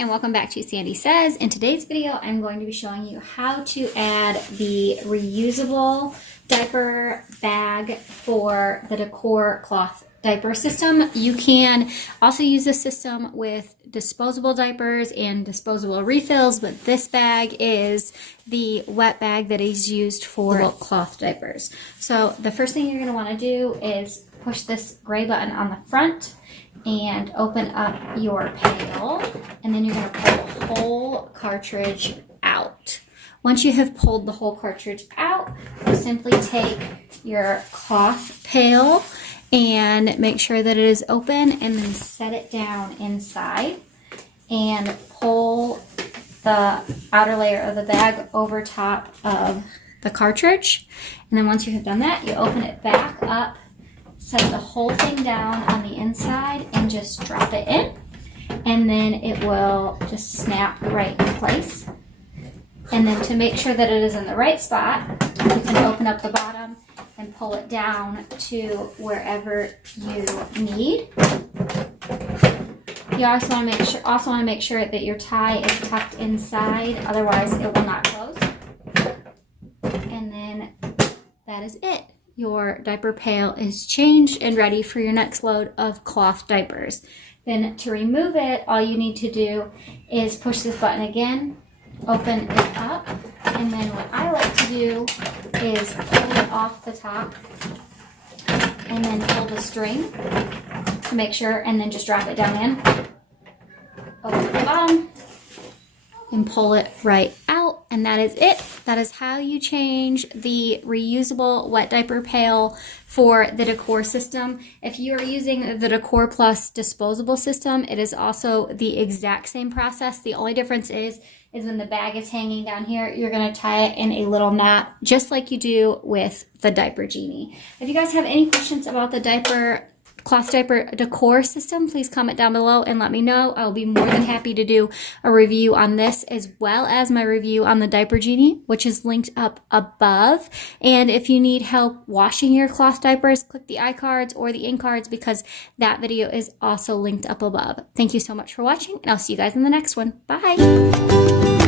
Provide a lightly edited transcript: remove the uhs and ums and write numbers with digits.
and welcome back to Sandy Says. In today's video, I'm going to be showing you how to add the reusable diaper bag for the Dekor cloth diaper system. You can also use this system with disposable diapers and disposable refills, but this bag is the wet bag that is used for cloth diapers. So the first thing you're going to want to do is push this gray button on the front and open up your pail, and then you're going to pull the whole cartridge out. Once you have pulled the whole cartridge out, you simply take your cloth pail and make sure that it is open, and then set it down inside and pull the outer layer of the bag over top of the cartridge. And then once you have done that, you open it back up, set the whole thing down on the inside, and just drop it in, and then it will just snap right in place. And then to make sure that it is in the right spot, you can open up the bottom and pull it down to wherever you need. You also want to make sure that your tie is tucked inside, otherwise it will not close. And then that is it. Your diaper pail is changed and ready for your next load of cloth diapers. Then to remove it, all you need to do is push this button again, open it up, and then what I like to do is pull it off the top and then pull the string to make sure, and then just drop it down in, open the bottom, and pull it right out, and that is it. That is how you change the reusable wet diaper pail for the Dekor system. If you are using the Dekor Plus disposable system, it is also the exact same process. The only difference is when the bag is hanging down here, you're going to tie it in a little knot, just like you do with the Diaper Genie. If you guys have any questions about the cloth diaper Dekor system, please comment down below and let me know. I'll be more than happy to do a review on this, as well as my review on the Diaper Genie, which is linked up above. And if you need help washing your cloth diapers, click the iCards or the in-cards, because that video is also linked up above. Thank you so much for watching, and I'll see you guys in the next one. Bye!